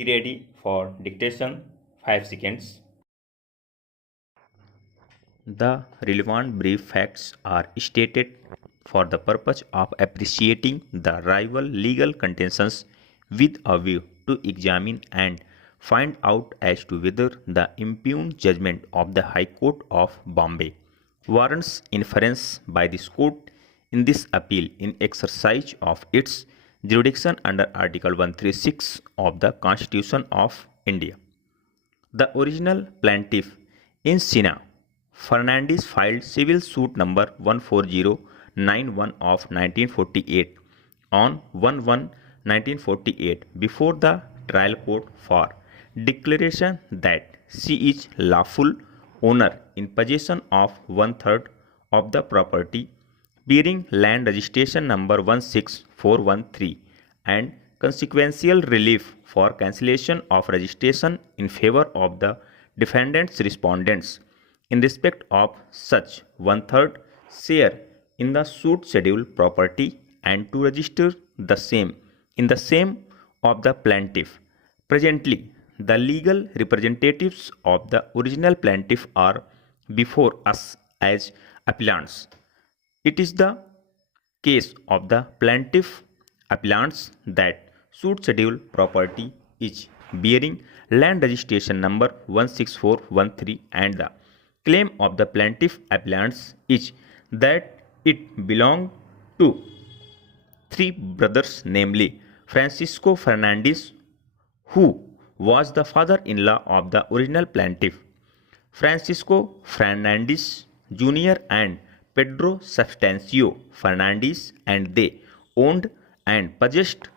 Be ready for dictation 5 seconds. The relevant brief facts are stated for the purpose of appreciating the rival legal contentions with a view to examine and find out as to whether the impugned judgment of the High Court of Bombay warrants inference by this court in this appeal in exercise of its jurisdiction under Article 136 of the Constitution of India. The original plaintiff in Sina Fernandez filed civil suit number 14091 of 1948 on 1/1/1948 before the trial court for declaration that she is lawful owner in possession of one-third of the property bearing land registration number 16413 and consequential relief for cancellation of registration in favor of the defendants respondents in respect of such one-third share in the suit schedule property and to register the same in the same of the plaintiff. Presently, the legal representatives of the original plaintiff are before us as appellants. It is the case of the plaintiff appellants that suit schedule property is bearing land registration number 16413 and the claim of the plaintiff appellants is that it belonged to three brothers, namely Francisco Fernandez, who was the father-in-law of the original plaintiff, Francisco Fernandez Jr. and Pedro Substancio Fernandez, and they owned and possessed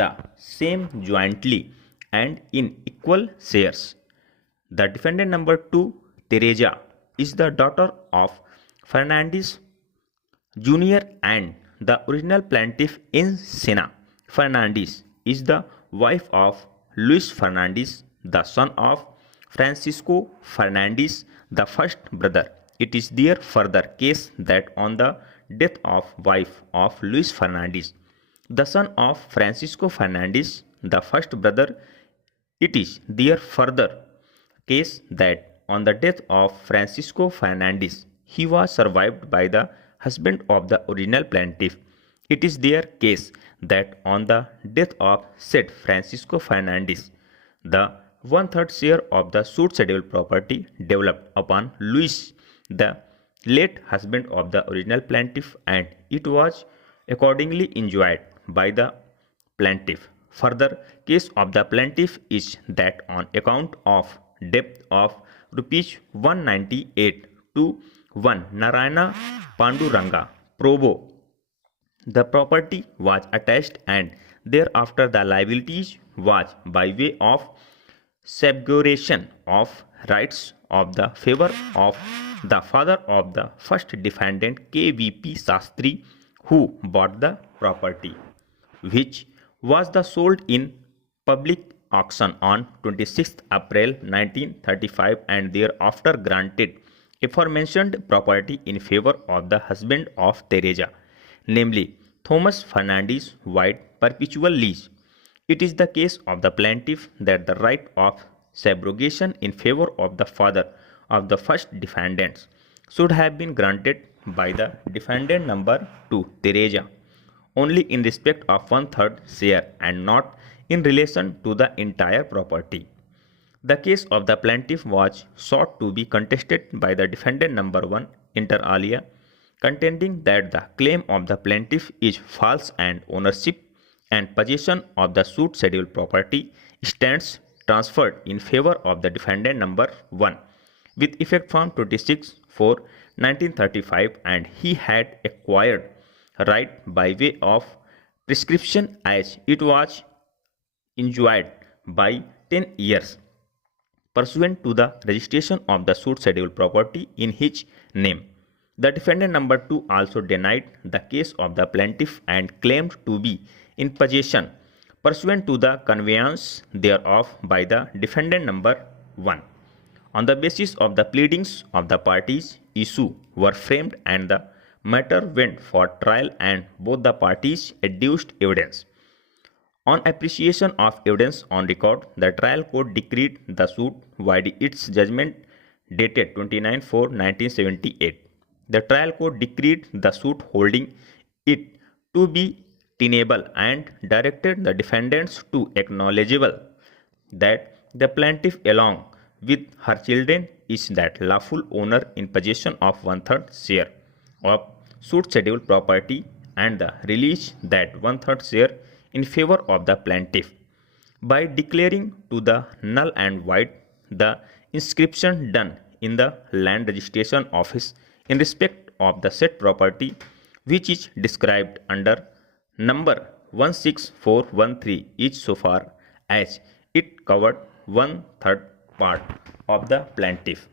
the same jointly and in equal shares. The defendant number 2, Teresa, is the daughter of Fernandez Jr. and the original plaintiff in Sena Fernandez is the wife of Luis Fernandez, the son of Francisco Fernandez, the first brother. It is their further case that on the death of wife of Luis Fernandez, the son of Francisco Fernandez, the first brother, it is their further case that on the death of Francisco Fernandez, he was survived by the husband of the original plaintiff. It is their case that on the death of said Francisco Fernandez, the one-third share of the suit schedule property developed upon Luis, the late husband of the original plaintiff, and it was accordingly enjoyed by the plaintiff. Further case of the plaintiff is that on account of debt of rupees 198 to 1 Narayana Panduranga Probo, the property was attached and thereafter the liabilities was by way of subrogation of rights of the favor of the father of the first defendant KVP Sastry, who bought the property, which was the sold in public auction on 26th April 1935 and thereafter granted aforementioned property in favor of the husband of Teresa, namely Thomas Fernandez White, perpetual lease. It is the case of the plaintiff that the right of subrogation in favor of the father of the first defendants should have been granted by the defendant number 2, Teresa, only in respect of one-third share and not in relation to the entire property. The case of the plaintiff was sought to be contested by the defendant number 1 inter alia, contending that the claim of the plaintiff is false and ownership and possession of the suit schedule property stands transferred in favor of the defendant number 1 with effect from 26/4/1935 and he had acquired right by way of prescription as it was enjoyed by 10 years pursuant to the registration of the suit schedule property in his name. The defendant number 2 also denied the case of the plaintiff and claimed to be in possession pursuant to the conveyance thereof by the defendant number 1. On the basis of the pleadings of the parties, issue were framed and the matter went for trial and both the parties adduced evidence On appreciation of evidence on record, the trial court decreed the suit void. Its judgment dated 29/4/1978. The trial court decreed the suit holding it to be tenable and directed the defendants to acknowledgeable that the plaintiff along with her children is that lawful owner in possession of one-third share of suit scheduled property and the release that one-third share in favor of the plaintiff by declaring to the null and void the inscription done in the land registration office in respect of the said property, which is described under number 16413 each so far as it covered one-third part of the plaintiff.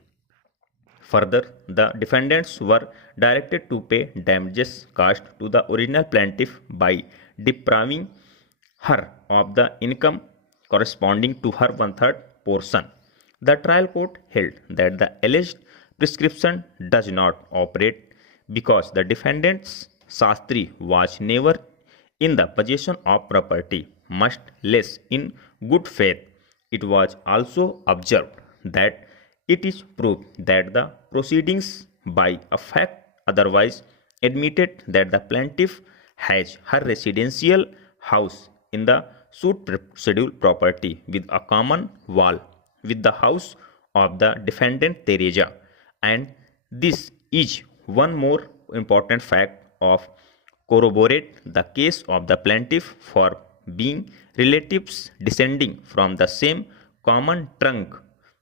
Further, the defendants were directed to pay damages caused to the original plaintiff by depriving her of the income corresponding to her one-third portion. The trial court held that the alleged prescription does not operate because the defendant's Shastri was never in the possession of property, much less in good faith. It was also observed that it is proof that the proceedings by a fact otherwise admitted that the plaintiff has her residential house in the suit scheduled property with a common wall with the house of the defendant Teresa, and this is one more important fact of corroborate the case of the plaintiff for being relatives descending from the same common trunk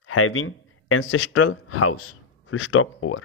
having ancestral house. Full stop, over.